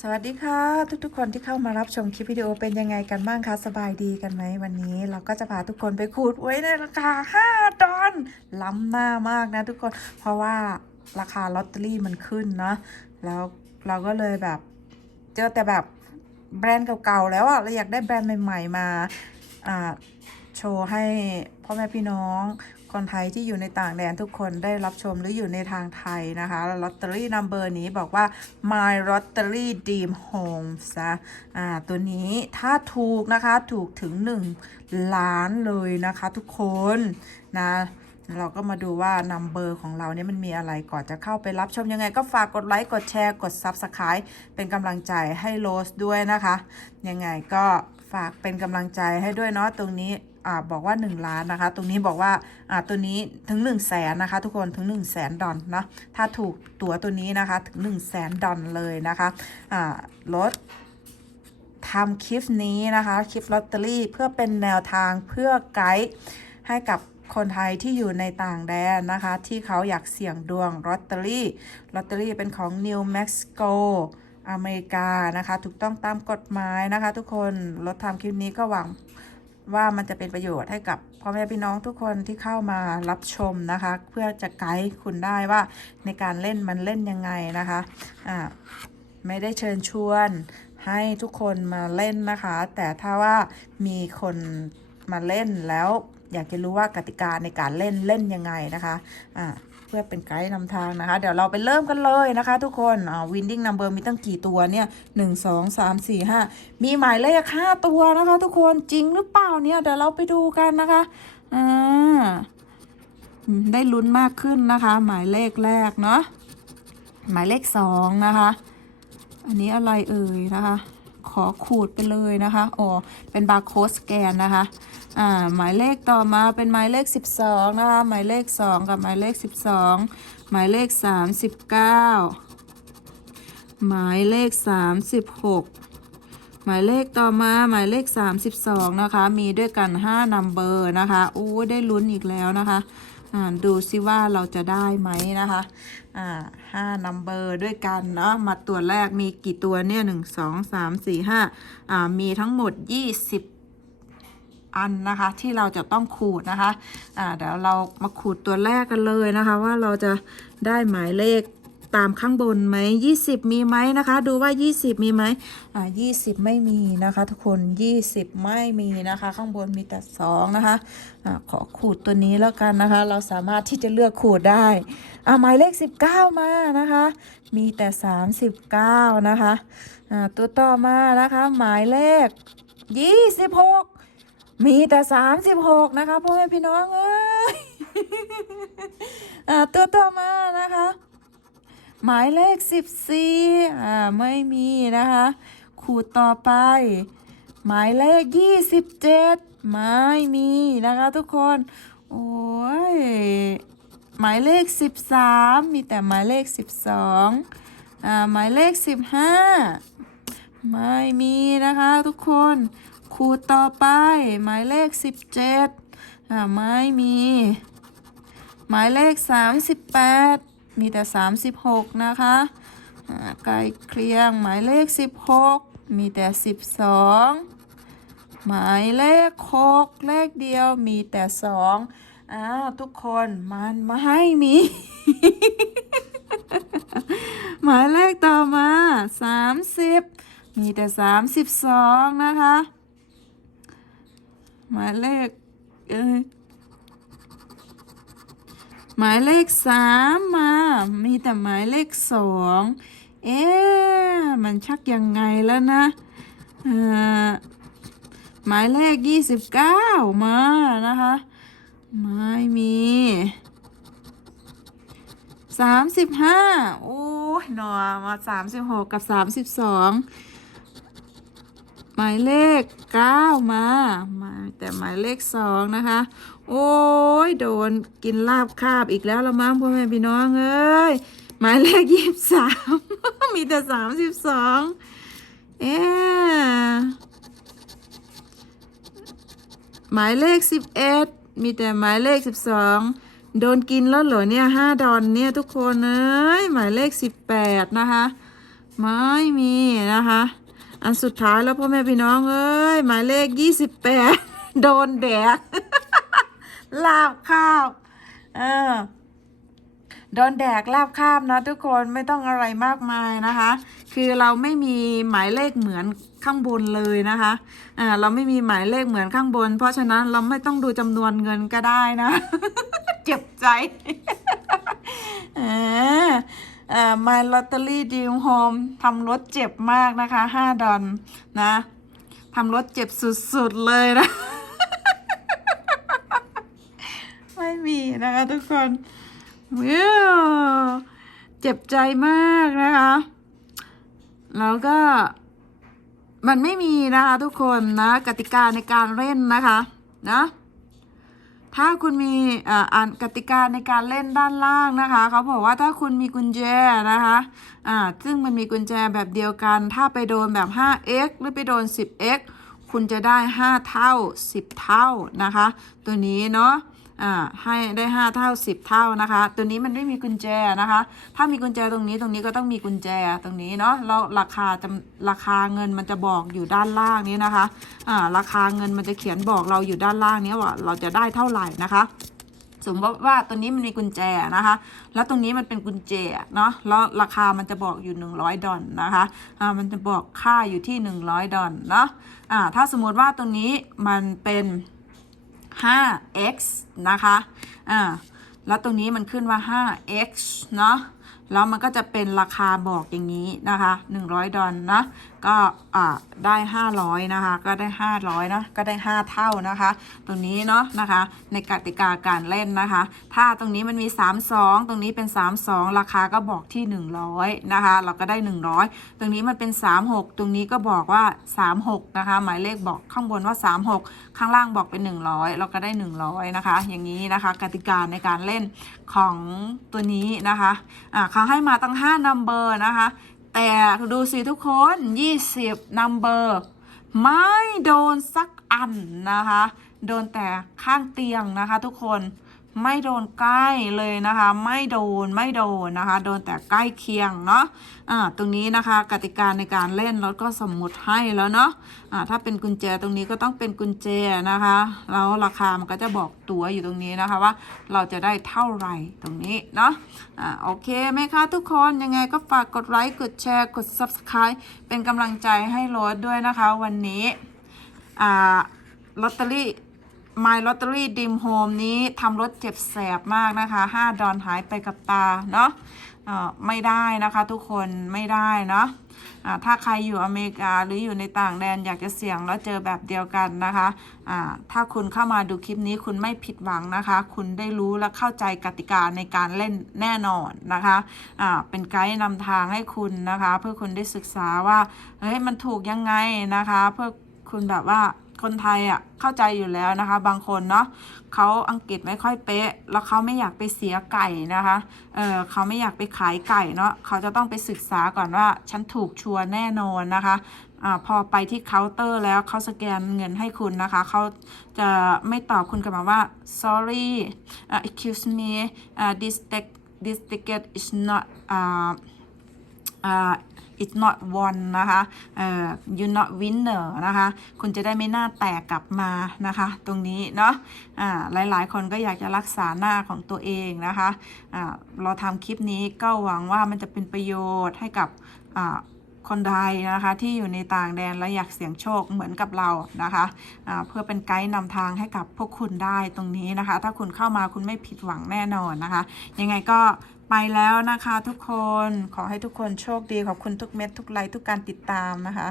สวัสดีค่ะ ทุกๆ คนที่เข้ามารับชมคลิปวิดีโอเป็นยังไงกันบ้างคะสบายดีกันไหมวันนี้ เราก็จะพาทุกคนไปขูดไว้ในราคา 5 ดอลล้ำหน้ามากนะทุกคนเพราะว่าราคาลอตเตอรี่มันขึ้นเนาะแล้วเราก็เลยแบบ เจอแต่แบบแบรนด์เก่าๆแล้วอะเราอยากได้แบรนด์ใหม่ ๆ มาอ่าโชว์ให้พ่อแม่พี่น้อง คนไทยที่อยู่ในต่างแดนทุกคนได้รับชมหรืออยู่ในทางไทยนะคะลอตเตอรี่นัมเบอร์นี้บอกว่า My Lottery Dream Homes นะอ่าตัวนี้ถ้าถูกนะคะถูกถึง 1 ล้านเลยนะคะทุกคนนะเราก็มาดูว่านัมเบอร์ของเราเนี่ยมันมีอะไรก่อนจะเข้าไปรับชมยังไง ก็ฝากกดไลค์ กดแชร์ กด Subscribe เป็นกำลังใจให้โรสด้วยนะคะ ยังไงก็ฝากเป็นกำลังใจให้ด้วยเนาะตรงนี้ อ่าบอกว่า 1 ล้านนะคะ ตรงนี้บอกว่าอ่าตัวนี้ถึง1 0 0 0 0แสนนะคะ ทุกคนถึง 1 0 0 0 0แสนดอลเนาะถ้าถูกตัวตัวนี้นะคะถึง 1 0 0 0 0แสนดอลเลยนะคะอ่ารถทำคลิปนี้นะคะ คลิปลอตเตอรี่เพื่อเป็นแนวทางเพื่อไกด์ให้กับคนไทยที่อยู่ในต่างแดนนะคะ ที่เขาอยากเสี่ยงดวงลอตเตอรี่ลอตเตอรี่เป็นของ New Mexico อเมริกานะคะ ถูกต้องตามกฎหมายนะคะ ทุกคนรถทำคลิปนี้ก็หวัง ว่ามันจะเป็นประโยชน์ให้กับพ่อแม่พี่น้องทุกคนที่เข้ามารับชมนะคะ เพื่อจะไกด์คุณได้ว่าในการเล่นมันเล่นยังไงนะคะอ่าไม่ได้เชิญชวนให้ทุกคนมาเล่นนะคะ แต่ถ้าว่ามีคนมาเล่นแล้ว อยากจะรู้ว่ากติกาในการเล่นเล่นยังไงนะคะอ่า พื่อเป็นไกด์นำทางนะคะ เดี๋ยวเราไปเริ่มกันเลยนะคะ ทุกคนอ่า winning number มีตั้งกี่ตัวเนี่ยหนึ่งสองสามสี่ห้ามีหมายเลขห้าตัวนะคะ ทุกคนจริงหรือเปล่าเนี่ยเดี๋ยวเราไปดูกันนะคะอ่าได้ลุ้นมากขึ้นนะคะ หมายเลขแรกเนาะหมายเลขสองนะคะ อันนี้อะไรเอ่ยนะคะ ขอขูดไปเลยนะคะอ๋อเป็นบาร์โค้ดสแกนนะคะอ่าหมายเลขต่อมาเป็นหมายเลข 12 นะคะ หมายเลข 2 กับหมายเลข 12 หมายเลข 39 หมายเลข 36 หมายเลขต่อมาหมายเลข 32 นะคะ มีด้วยกัน 5นัมเบอร์นะคะโอ้ได้ลุ้นอีกแล้วนะคะ ดูซิว่าเราจะได้ไหมนะคะอ่าห้านัมเบอร์ด้วยกันเนาะมาตัวแรกมีกี่ตัวเนี่ยหนึ่งสองสามสี่ห้าอ่ามีทั้งหมดยี่สิบอันนะคะที่เราจะต้องขูดนะคะอ่าเดี๋ยวเรามาขูดตัวแรกกันเลยนะคะ ว่าเราจะได้หมายเลข ตามข้างบนไหม20มีไหมนะคะ ดูว่า20มีไหมอ่า20ไม่มีนะคะ ทุกคน20ไม่มีนะคะ ข้างบนมีแต่2นะคะอ่าขอขูดตัวนี้แล้วกันนะคะ เราสามารถที่จะเลือกขูดได้อ่าหมายเลข19มานะคะ มีแต่39นะคะอ่าตัวต่อมานะคะ หมายเลข26มีแต่36นะคะพ่อแม่พี่น้องเอ้ยอ่าตัวต่อมานะคะ หมายเลข 14อ่าไม่มีนะคะขูดต่อไป หมายเลข 27 ไม่มีนะคะทุกคน โอ้ยหมายเลข 13 มีแต่หมายเลข 12อ่าหมายเลข 15 ไม่มีนะคะทุกคนขูดต่อไป หมายเลข 17อ่าไม่มี หมายเลข 38 มีแต่ 36 นะคะอ่าใกล้เคียงหมายเลข 16 มีแต่ 12 หมายเลข6เลขเดียวมีแต่2อ้าวทุกคนมันไม่มี หมายเลขต่อมา 30 มีแต่ 32 นะคะ หมายเลขเอ้ หมายเลขสามมา มีแต่หมายเลขสองเอ๊ะมันชักยังไงแล้วนะอ่อหมายเลขยี่สิบเก้ามานะคะ ไม่มีสามสิบห้าโอ้ยหนอมาสามสิบหกกับสามสิบสอง หมายเลขเก้ามามาแต่หมายเลขสองนะคะ โอ้ยโดนกินลาบคาบอีกแล้วละมั้งพ่อแม่พี่น้องเอ้ยหมายเลขยี่สิบสามมีแต่สามสิบสองเอ๊หมายเลขสิบเอ็ดมีแต่หมายเลขสิบสองโดนกินแล้วเหรอเนี่ยห้าดอนเนี่ยทุกคนเอ้ยหมายเลขสิบแปดนะคะ ไม่มีนะคะ อันสุดท้ายแล้วพ่อแม่พี่น้องเอ้ยหมายเลขยี่สิบแปดโดนแดกลาบข้าวเออโดนแดกลาบคาบนะทุกคนไม่ต้องอะไรมากมายนะคะ คือเราไม่มีหมายเลขเหมือนข้างบนเลยนะคะอ่าเราไม่มีหมายเลขเหมือนข้างบน เพราะฉะนั้นเราไม่ต้องดูจำนวนเงินก็ได้นะ เจ็บใจอ่าอ่า My Lottery Dream Home ทำรถเจ็บมากนะคะ5ดอลนะทำรถเจ็บสุดๆเลยนะ ไม่มีนะคะทุกคนว้าวเจ็บใจมากนะคะ แล้วก็ มันไม่มีนะคะทุกคนนะ กติกาในการเล่นนะคะ นะ ถ้าคุณมีอ่านกติกาในการเล่นด้านล่างนะคะเขาบอกว่าถ้าคุณมีกุญแจนะคะอ่าซึ่งมันมีกุญแจแบบเดียวกัน ถ้าไปโดนแบบ 5x หรือไปโดน 10x คุณจะได้ 5 เท่า 10 เท่านะคะ ตัวนี้เนาะ อ่าให้ได้5เท่า10เท่านะคะ ตัวนี้มันไม่มีกุญแจนะคะ ถ้ามีกุญแจตรงนี้ตรงนี้ก็ต้องมีกุญแจตรงนี้เนาะแล้วราคาจะราคาเงินมันจะบอกอยู่ด้านล่างนี้นะคะอ่าราคาเงินมันจะเขียนบอกเราอยู่ด้านล่างนี้ว่าเราจะได้เท่าไหร่นะคะสมมติว่าตัวนี้มันมีกุญแจนะคะ แล้วตรงนี้มันเป็นกุญแจเนาะ แล้วราคามันจะบอกอยู่ 100 ดอลนะคะ อ่า มันจะบอกค่าอยู่ที่ 100 ดอลเนาะ อ่า ถ้าสมมติว่าตรงนี้มันเป็น 5x นะคะอ่าแล้วตรงนี้มันขึ้นว่า 5x เนาะแล้วมันก็จะเป็นราคาบอกอย่างนี้นะคะ 100 ดอลนะ ก็อ่าได้ 500 นะคะ ก็ได้ 500นะก็ได้ 5 เท่านะคะ ตรงนี้เนาะนะคะ ในกติกาการเล่นนะคะ ถ้าตรงนี้มันมี 32 ตรงนี้เป็น 32 ราคาก็บอกที่ 100 นะคะ เราก็ได้ 100 ตรงนี้มันเป็น 36 ตรงนี้ก็บอกว่า 36 นะคะ หมายเลขบอกข้างบนว่า 36 ข้างล่างบอกเป็น 100 เราก็ได้ 100 นะคะ อย่างนี้นะคะ กติกาในการเล่นของตัวนี้นะคะอ่าเขาให้มาตั้ง5 number นะคะ แต่ดูสิทุกคน 20 number ไม่โดนสักอันนะคะ โดนแต่ข้างเตียงนะคะทุกคน ไม่โดนใกล้เลยนะคะ ไม่โดนไม่โดนนะคะ โดนแต่ใกล้เคียงเนาะอ่าตรงนี้นะคะกติกาในการเล่นแล้วก็สมมุติให้แล้วเนาะอ่าถ้าเป็นกุญแจตรงนี้ก็ต้องเป็นกุญแจนะคะแล้วราคามันก็จะบอกตัวอยู่ตรงนี้นะคะว่าเราจะได้เท่าไหร่ตรงนี้เนาะอ่าโอเคไหมคะทุกคนยังไงก็ฝากกดไลค์กดแชร์กด subscribe เป็นกำลังใจให้รสด้วยนะคะวันนี้อ่าลอตเตอรี่ My Lottery Dream Home นี้ทำรถเจ็บแสบมากนะคะ 5 ดอนหายไปกับตา เนาะไม่ได้นะคะทุกคนไม่ได้เนาะอ่าถ้าใครอยู่อเมริกาหรืออยู่ในต่างแดนอยากจะเสี่ยงแล้วเจอแบบเดียวกันนะคะอ่าถ้าคุณเข้ามาดูคลิปนี้คุณไม่ผิดหวังนะคะ คุณได้รู้และเข้าใจกติกาในการเล่นแน่นอนนะคะอ่าเป็นไกด์นำทางให้คุณนะคะ เพื่อคุณได้ศึกษาว่าเฮ้ยมันถูกยังไงนะคะ เพื่อคุณแบบว่า คนไทยอะเข้าใจอยู่แล้วนะคะ บางคนเนาะเขาอังกฤษไม่ค่อยเป๊ะ แล้วเขาไม่อยากไปเสียไก่นะคะเออเขาไม่อยากไปขายไก่เนาะเขาจะต้องไปศึกษาก่อนว่าฉันถูกชัวร์แน่นอนนะคะอ่าพอไปที่เคาน์เตอร์แล้วเขาสแกนเงินให้คุณนะคะ เขาจะไม่ตอบคุณกลับมาว่า sorry uh, excuse me uh, this tick- this ticket is not uh, uh, it's not won นะคะเอ่อ you not winner นะคะ คุณจะได้ไม่หน้าแตกกลับมานะคะ ตรงนี้เนาะอ่าหลายๆ คนก็อยากจะรักษาหน้าของตัวเองนะคะอ่าเราทำคลิปนี้ก็หวังว่ามันจะเป็นประโยชน์ให้กับอ่าคนไทยนะคะที่อยู่ในต่างแดนและอยากเสี่ยงโชคเหมือนกับเรานะคะอ่าเพื่อเป็นไกด์นำทางให้กับพวกคุณได้ตรงนี้นะคะ ถ้าคุณเข้ามาคุณไม่ผิดหวังแน่นอนนะคะ ยังไงก็ ไปแล้วนะคะทุกคนขอให้ทุกคนโชคดีขอบคุณทุกเม็ดทุกไลค์ทุกการติดตามนะคะ